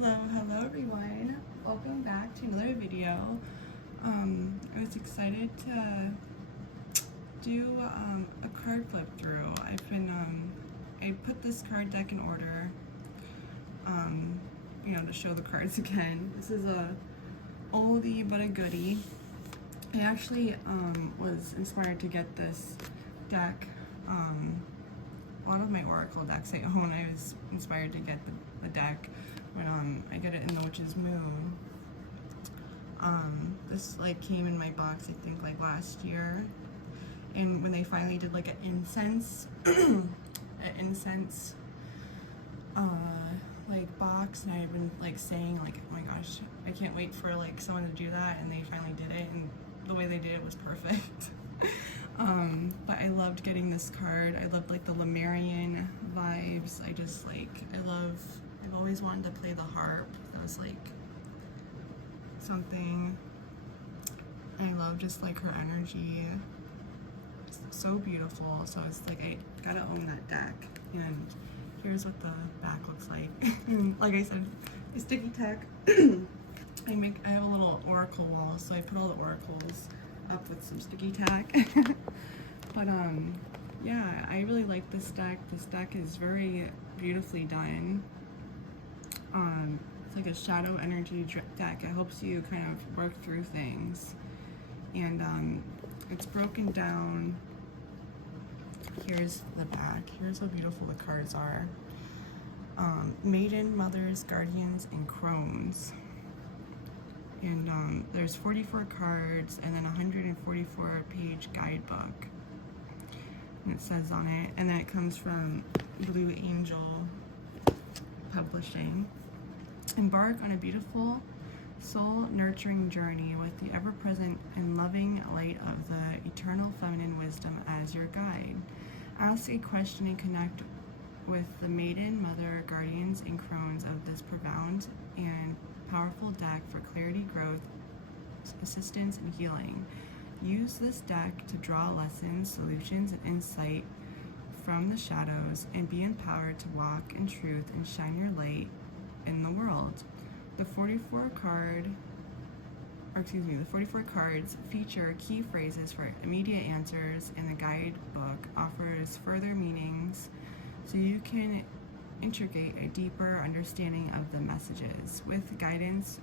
Hello everyone. Welcome back to another video. I was excited to do a card flip through. I put this card deck in order, to show the cards again. This is a oldie but a goodie. I actually was inspired to get this deck. A lot of my Oracle decks I own, I was inspired to get the deck when I get it in the Witch's Moon. This came in my box I think last year, and when they finally did an incense box, and I've been saying oh my gosh, I can't wait for someone to do that, and they finally did it, and the way they did it was perfect. But I loved getting this card. I loved the Lemurian vibes. I've always wanted to play the harp. That was something. And I love just her energy. It's so beautiful. So it's I gotta own that deck. And here's what the back looks like. Like I said, a sticky tack. I have a little oracle wall, so I put all the oracles up with some sticky tack. But yeah, I really like this deck. This deck is very beautifully done. It's a shadow energy deck. It helps you kind of work through things, and it's broken down. Here's the back. Here's how beautiful the cards are. Maiden, Mothers, Guardians, and Crones. And there's 44 cards and then a 144-page guidebook. And it says on it, and then it comes from Blue Angel Publishing. Embark on a beautiful, soul-nurturing journey with the ever-present and loving light of the eternal feminine wisdom as your guide. Ask a question and connect with the Maiden, Mother, Guardians, and Crones of this profound and powerful deck for clarity, growth, assistance, and healing. Use this deck to draw lessons, solutions, and insight from the shadows and be empowered to walk in truth and shine your light in the world. The 44 cards feature key phrases for immediate answers, and the guidebook offers further meanings so you can integrate a deeper understanding of the messages. With guidance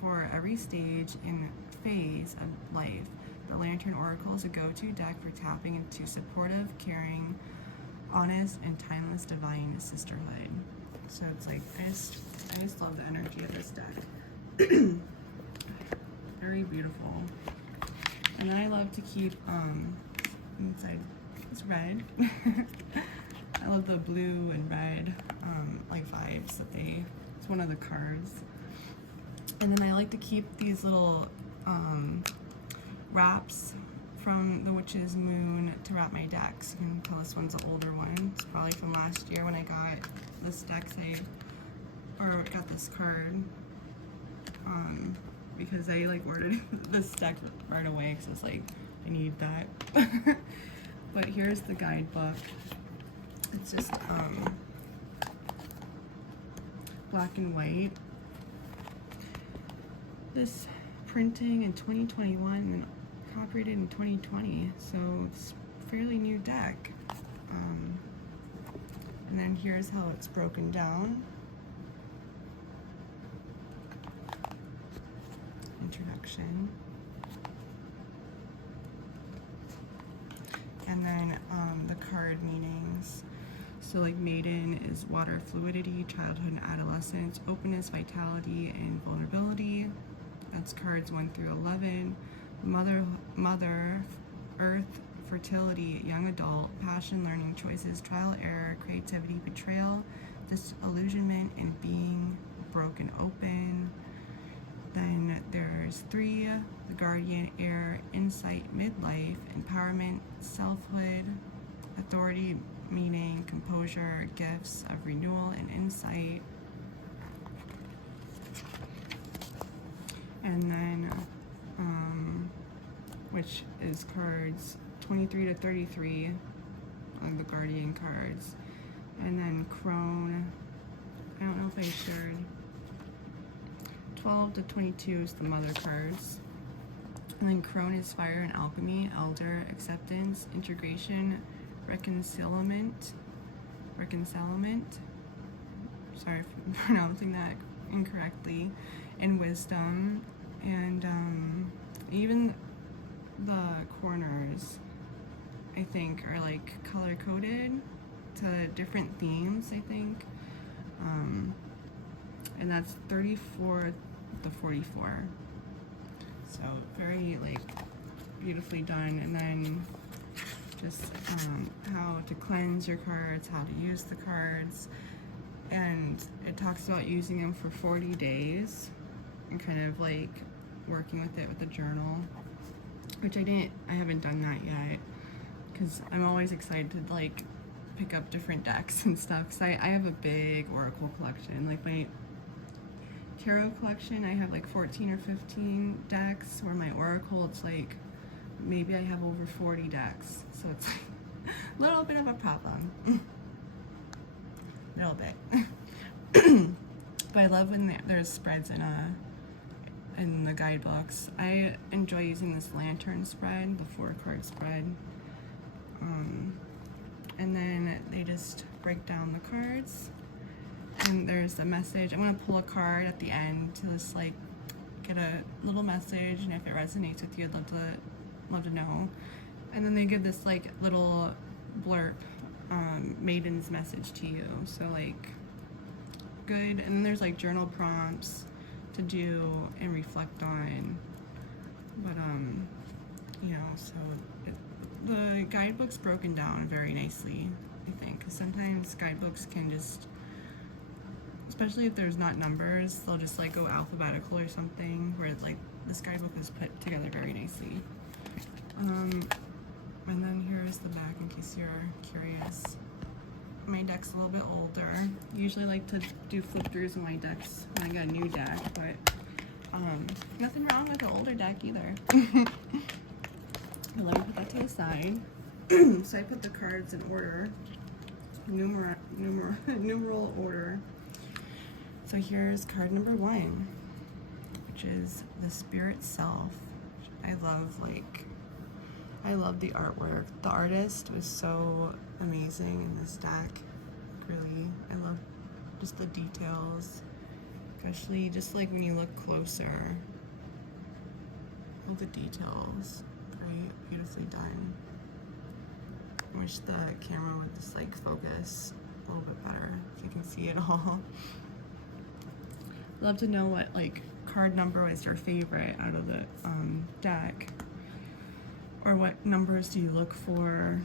for every stage and phase of life, the Lantern Oracle is a go-to deck for tapping into supportive, caring, honest, and timeless divine sisterhood. So it's I just love the energy of this deck. Very beautiful. And then I love to keep inside it's red. I love the blue and red vibes that it's one of the cards. And then I like to keep these little wraps from the Witch's Moon to wrap my decks. You can tell this one's an older one. It's probably from last year when I got this deck got this card. Because I ordered this deck right away because it's I need that. But here's the guidebook. It's just black and white. This printing in 2021 and copyrighted in 2020, so it's a fairly new deck. And then here's how it's broken down. Introduction. And then the card meanings. So Maiden is water, fluidity, childhood and adolescence, openness, vitality, and vulnerability. That's cards 1 through 11. Mother, earth, fertility, young adult, passion, learning, choices, trial, error, creativity, betrayal, disillusionment, and being broken open. Then there's 3, the Guardian, air, insight, midlife, empowerment, selfhood, authority, meaning, composure, gifts of renewal and insight. And then, which is cards 23 to 33 of the Guardian cards. And then Crone, I don't know if I shared 12 to 22 is the mother cards. And then Crone is fire and alchemy, elder, acceptance, integration, reconcilement. Sorry if I'm pronouncing that incorrectly. And wisdom. And even the corners, I think, are like color coded to different themes, I think. And that's 34 to 44. So very like beautifully done. And then just how to cleanse your cards, how to use the cards, and it talks about using them for 40 days and kind of like working with it with a journal, which I haven't done that yet, because I'm always excited to like pick up different decks and stuff, because I have a big Oracle collection. Like my tarot collection, I have like 14 or 15 decks, where my Oracle, it's like maybe I have over 40 decks, so it's like a little bit of a problem. A little bit. But I love when there's spreads in the guidebooks. I enjoy using this lantern spread, the 4-card spread. And then they just break down the cards, and there's a message. I'm gonna pull a card at the end to just like get a little message, and if it resonates with you, I'd love to know. And then they give this like little blurb, maiden's message to you. So like good. And then there's like journal prompts to do and reflect on. But you know, so the guidebook's broken down very nicely, I think, because sometimes guidebooks can just, especially if there's not numbers, they'll just like go alphabetical or something, where like this guidebook is put together very nicely. And then here's the back in case you're curious. My deck's a little bit older. Usually like to do flip throughs in my decks when I got a new deck, but nothing wrong with the older deck either. But let me put that to the side. So I put the cards in order, numeral order. So here's card number 1, which is the Spirit Self. I love the artwork. The artist was so amazing in this deck. Really, I love just the details, especially just like when you look closer. All the details, very beautifully done. I wish the camera would just like focus a little bit better if you can see it all. Love to know what like card number was your favorite out of the deck, or what numbers do you look for,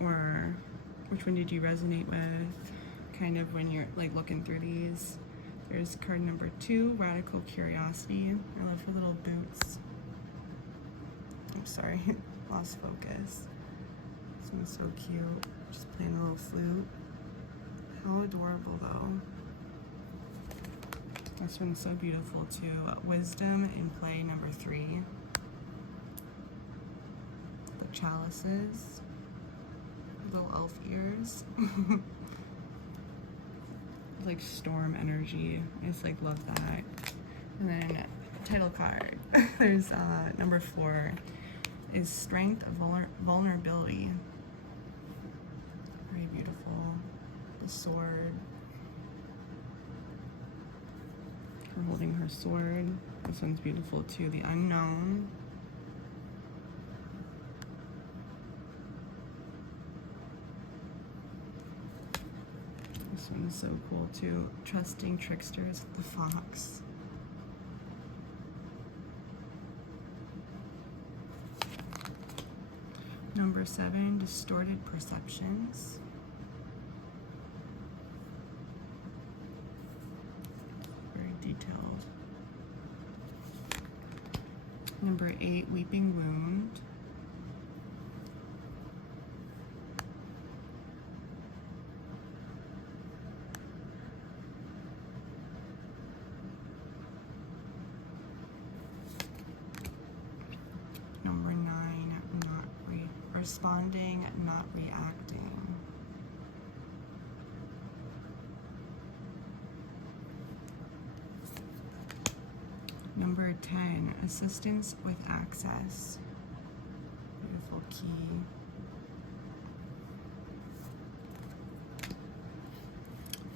or which one did you resonate with, kind of when you're like looking through these. There's card number 2, Radical Curiosity. I love her little boots. I'm sorry, lost focus. This one's so cute, just playing a little flute. How adorable though. This one's so beautiful too. Wisdom in Play number 3. The chalices, little elf ears. Like storm energy. I just like love that. And then title card. There's number 4 is Strength of Vulnerability. Very beautiful. The sword. Her holding her sword. This one's beautiful too. The Unknown. This one is so cool too. Trusting Tricksters, the Fox. Number 7, Distorted Perceptions. Very detailed. Number 8, Weeping Wound. Number 9, Responding, Not Reacting. Number 10, assistance with access. Beautiful key.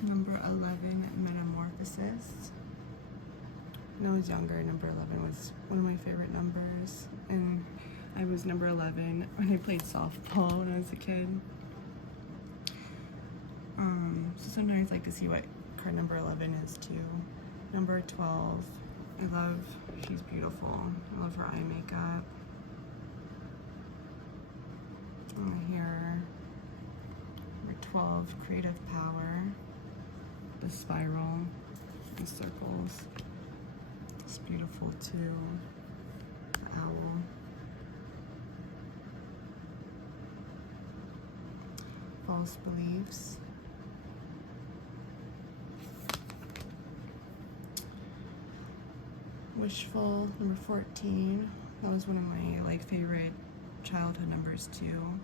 Number 11, metamorphosis. When I was younger, number 11 was one of my favorite numbers. And I was number 11 when I played softball when I was a kid. So sometimes I like to see what card number 11 is too. Number 12, she's beautiful. I love her eye makeup. And here, number 12, creative power. The spiral, the circles. It's beautiful too. The owl. False beliefs. Wishful, number 14. That was one of my favorite childhood numbers too.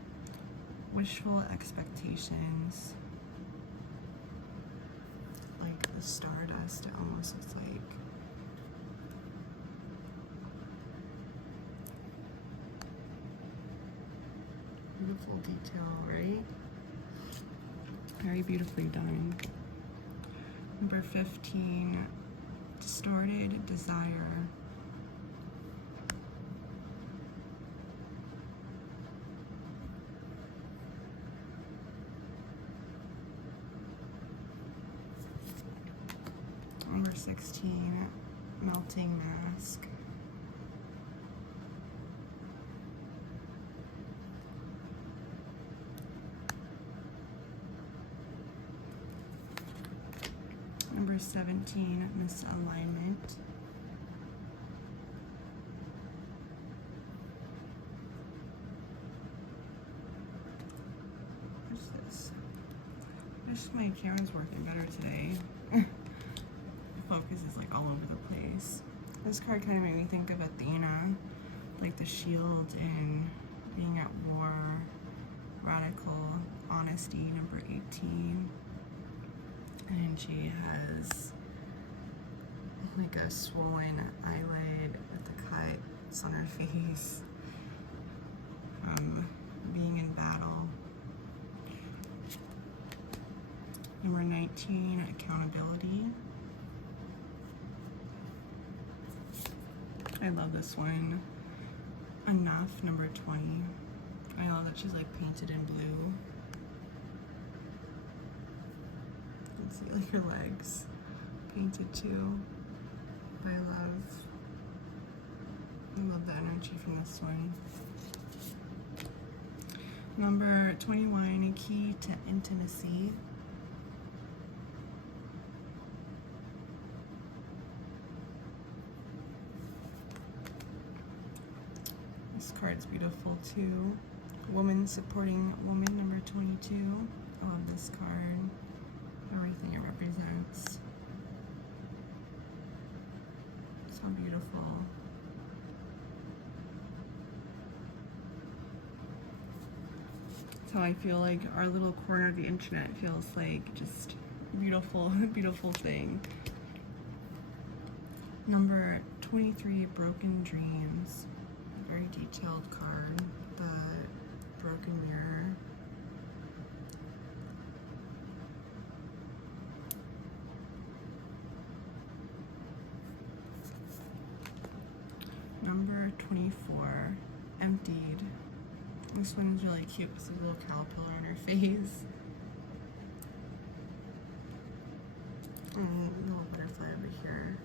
Wishful expectations. Like the stardust, it almost looks like. Beautiful detail, right? Very beautifully done. Number 15, distorted desire. Number 16, melting mask. Number 17, misalignment. What's this? I wish my camera's working better today. The focus is all over the place. This card kind of made me think of Athena, like the shield in being at war, radical honesty, number 18. And she has a swollen eyelid with the cuts on her face from being in battle. Number 19, accountability. I love this one. Enough, number 20. I love that she's painted in blue. See her legs painted too. But I love the energy from this one. Number 21, a key to intimacy. This card's beautiful too. Woman supporting woman, number 22. I love this card. Everything it represents. So beautiful. So I feel like our little corner of the internet feels like just beautiful, beautiful thing. Number 23, broken dreams. A very detailed card. The broken mirror. Number 24, emptied. This one's really cute with a little caterpillar on her face. And a little butterfly over here.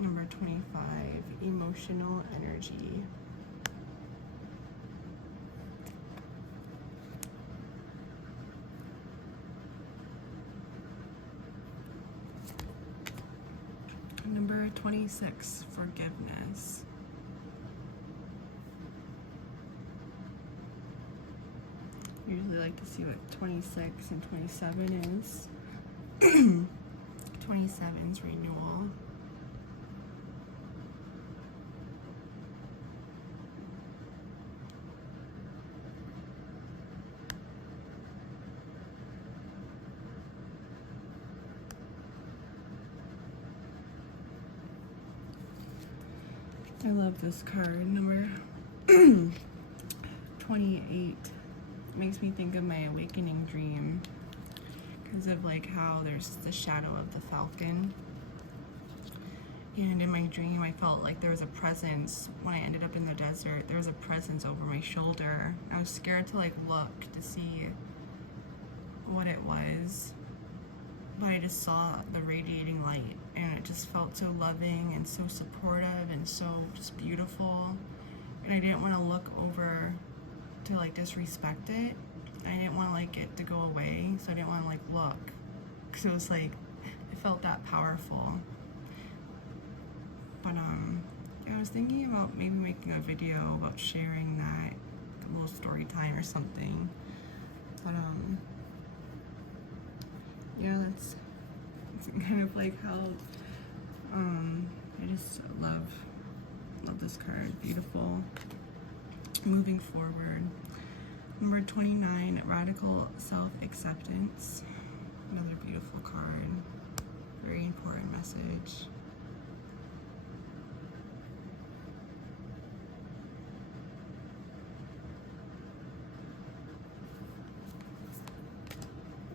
Number 25, emotional energy. Number 26, forgiveness. Usually like to see what 26 and 27 is. 27's renewal. I love this card, number 28. Makes me think of my awakening dream because of like how there's the shadow of the falcon. And in my dream, I felt like there was a presence. When I ended up in the desert, there was a presence over my shoulder. I was scared to like look to see what it was, but I just saw the radiating light, and it just felt so loving and so supportive and so just beautiful. And I didn't want to look over to like disrespect it. I didn't want like it to go away, so I didn't want to like look, because it was like, it felt that powerful. But I was thinking about maybe making a video about sharing that, a little story time or something. But yeah, that's kind of like how I just love this card. Beautiful. Moving forward, number 29, radical self-acceptance. Another beautiful card. Very important message.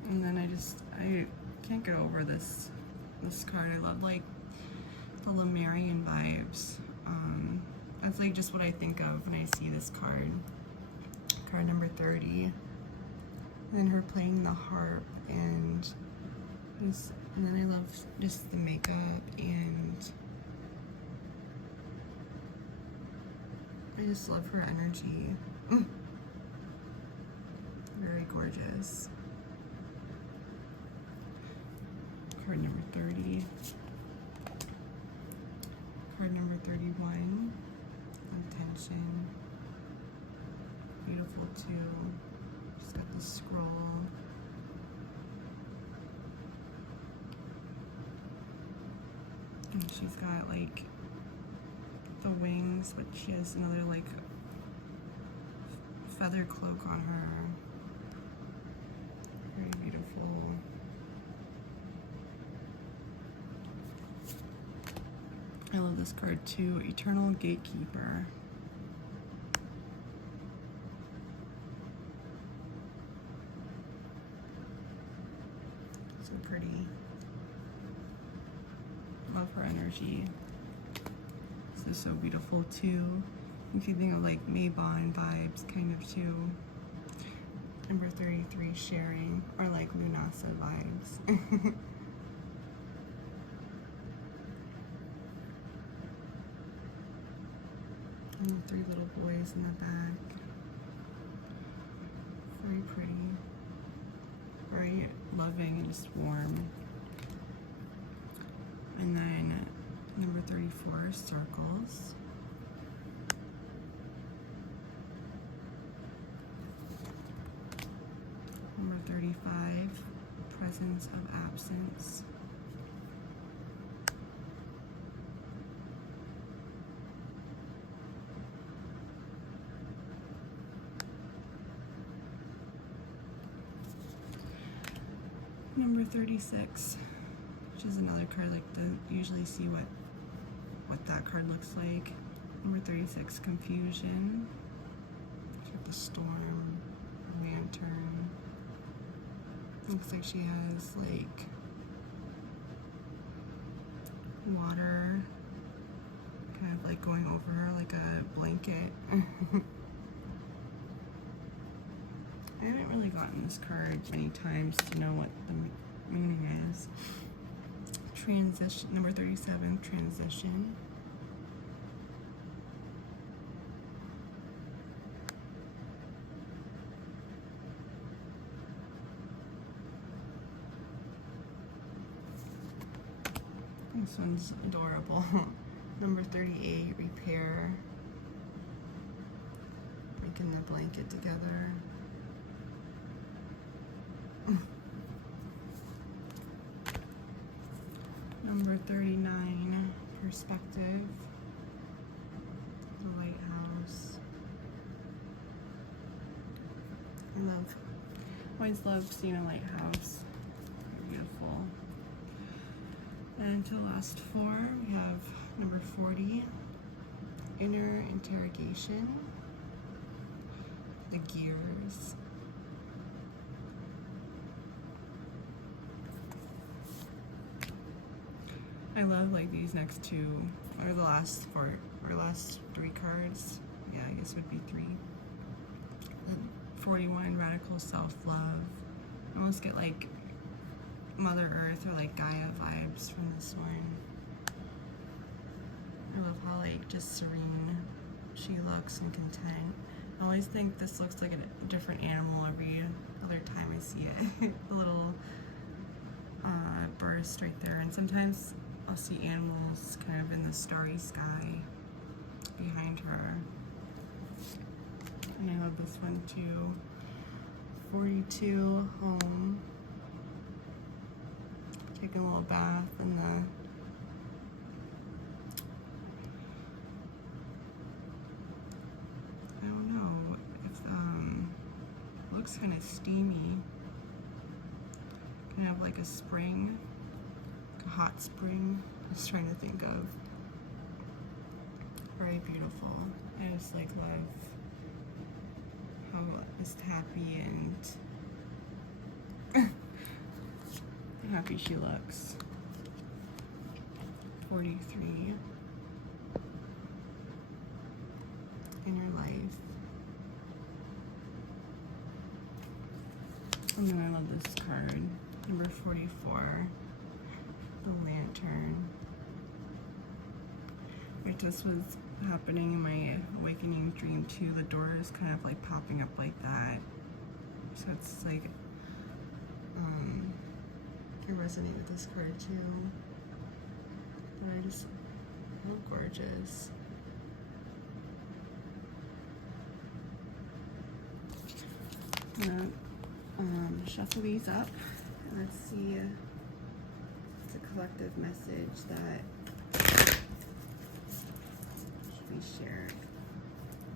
And then I can't get over this card. I love like the Lemurian vibes. That's like just what I think of when I see this card. Card number 30. And then her playing the harp, and then I love just the makeup, and I just love her energy. Very gorgeous. Card number 30. Card number 31. Intention. Beautiful too. She's got the scroll. And she's got like the wings, but she has another like feather cloak on her. Very beautiful. I love this card too, Eternal Gatekeeper. So pretty. Love her energy. This is so beautiful too. If you think of like Mabon vibes kind of too. Number 33, sharing, or like Lunasa vibes. And the 3 little boys in the back. Very pretty. Very loving and just warm. And then number 34, circles. Number 35, presence of absence. Number 36, which is another card, like don't usually see what that card looks like. Number 36, confusion. The storm, lantern. Looks like she has like water kind of like going over her like a blanket. I haven't really gotten this card many times to know what the meaning is. Transition, number 37, transition. This one's adorable. Number 38, repair. Breaking the blanket together. Number 39, perspective. The lighthouse. Always love seeing a lighthouse. Beautiful. And to the last 4, we have number 40, inner interrogation, the gears. I love like these next two, or the last four, or last three cards. Yeah, I guess it would be three. The 41, radical self-love. I almost get like Mother Earth or like Gaia vibes from this one. I love how like just serene she looks and content. I always think this looks like a different animal every other time I see it. The little burst right there, and sometimes I'll see animals kind of in the starry sky behind her. And I love this one too. 42, home. Taking a little bath in the I don't know if looks kind of steamy. Kind of like a spring, like a hot spring. I was trying to think of. Very beautiful. I just like love how just happy and happy she looks. 43. Inner life. And then I love this card. Number 44. The lantern. If this was happening in my awakening dream too, the door is kind of like popping up like that. So it's like, I resonate with this card too. But I just, how gorgeous. I'm gonna shuffle these up. Let's see. It's a collective message that should be shared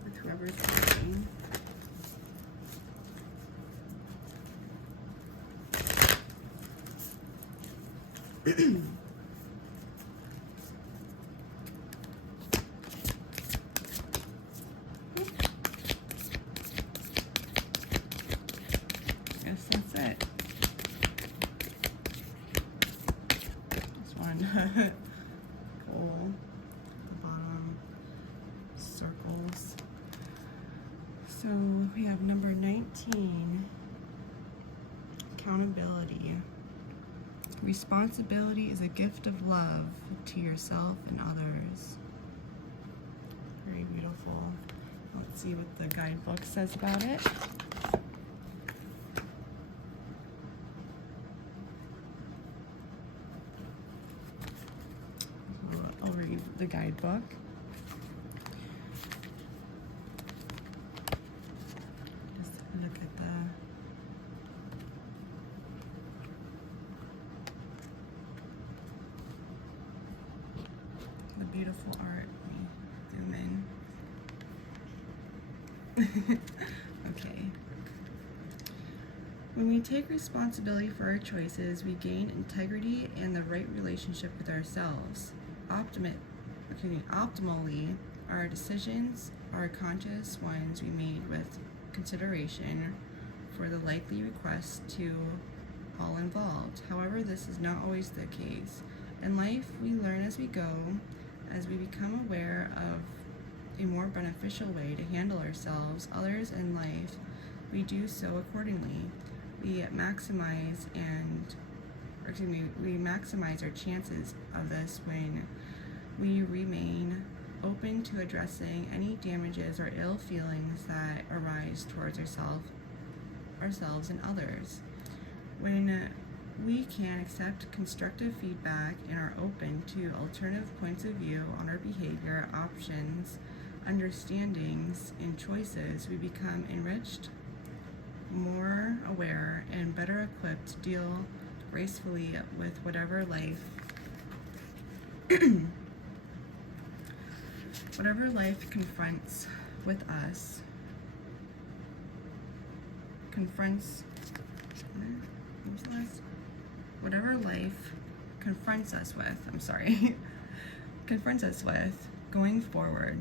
with whoever's listening. Guess that's it. This one. Cool. The bottom circles. So we have number 19. Accountability. Responsibility is a gift of love to yourself and others. Very beautiful. Let's see what the guidebook says about it. I'll read the guidebook. Just look at the beautiful art. Let me zoom in. Okay. When we take responsibility for our choices, we gain integrity and the right relationship with ourselves. Optimally, our decisions are conscious ones we made with consideration for the likely requests to all involved. However, this is not always the case. In life, we learn as we go. As we become aware of a more beneficial way to handle ourselves, others, and life, we do so accordingly. We maximize our chances of this when we remain open to addressing any damages or ill feelings that arise towards ourselves and others. When we can accept constructive feedback and are open to alternative points of view on our behavior, options, understandings, and choices, we become enriched, more aware, and better equipped to deal gracefully with whatever life confronts with us. Whatever life confronts us with, confronts us with going forward.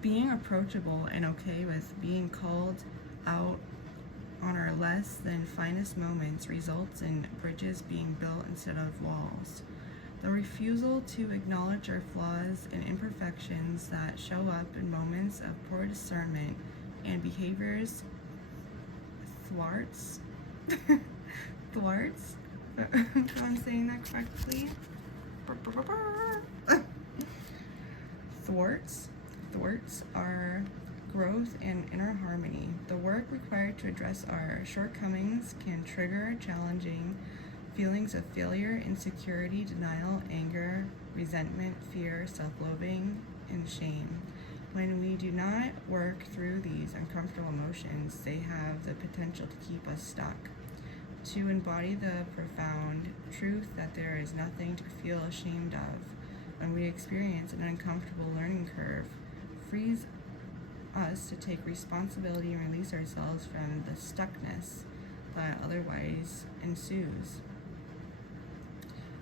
Being approachable and okay with being called out on our less than finest moments results in bridges being built instead of walls. The refusal to acknowledge our flaws and imperfections that show up in moments of poor discernment and behaviors thwarts. Thwarts? If I'm saying that correctly. Thwarts our growth and inner harmony. The work required to address our shortcomings can trigger challenging feelings of failure, insecurity, denial, anger, resentment, fear, self-loathing, and shame. When we do not work through these uncomfortable emotions, they have the potential to keep us stuck. To embody the profound truth that there is nothing to feel ashamed of when we experience an uncomfortable learning curve frees us to take responsibility and release ourselves from the stuckness that otherwise ensues.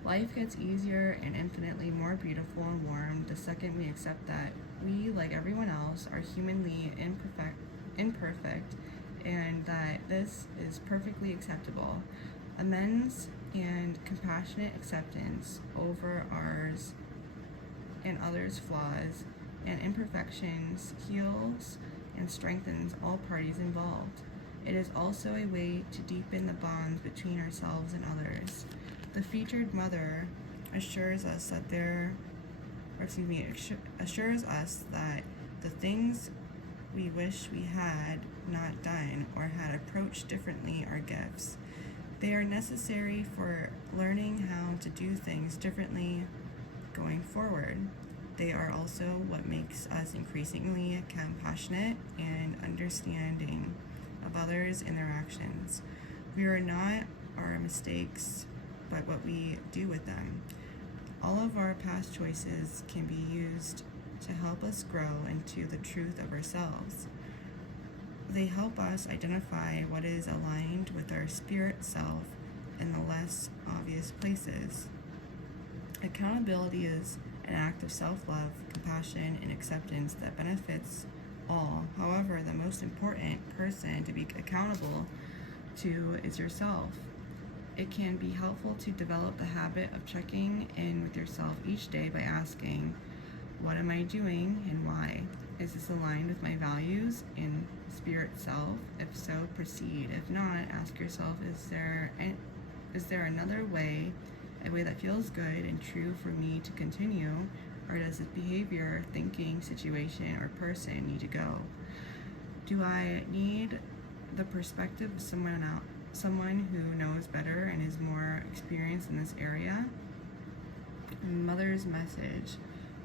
Life gets easier and infinitely more beautiful and warm the second we accept that we, like everyone else, are humanly imperfect, and that this is perfectly acceptable. Amends and compassionate acceptance over ours and others' flaws and imperfections heals and strengthens all parties involved. It is also a way to deepen the bonds between ourselves and others. The featured mother assures us that assures us that the things we wish we had not done or had approached differently are gifts. They are necessary for learning how to do things differently going forward. They are also what makes us increasingly compassionate and understanding of others and their actions. We are not our mistakes, but what we do with them. All of our past choices can be used to help us grow into the truth of ourselves. They help us identify what is aligned with our spirit self in the less obvious places. Accountability is an act of self-love, compassion, and acceptance that benefits all. However, the most important person to be accountable to is yourself. It can be helpful to develop the habit of checking in with yourself each day by asking, what am I doing and why? Is this aligned with my values and spirit self? If so, proceed. If not, ask yourself, is there another way, a way that feels good and true for me to continue, or does this behavior, thinking, situation, or person need to go? Do I need the perspective of someone who knows better and is more experienced in this area? Mother's message: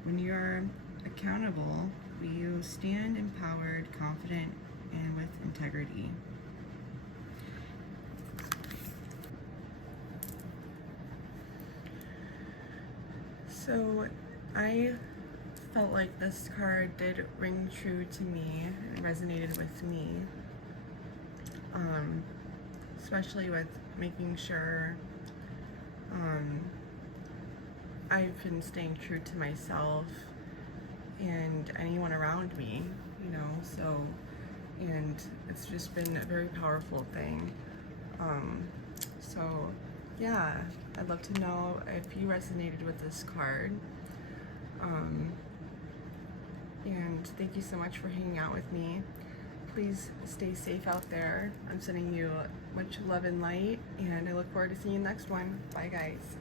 when you are accountable, you stand empowered, confident, and with integrity. So I felt like this card did ring true to me and resonated with me, especially with making sure I've been staying true to myself and anyone around me, and it's just been a very powerful thing. So yeah, I'd love to know if you resonated with this card. And thank you so much for hanging out with me. Please stay safe out there. I'm sending you much love and light, and I look forward to seeing you next one. Bye, guys.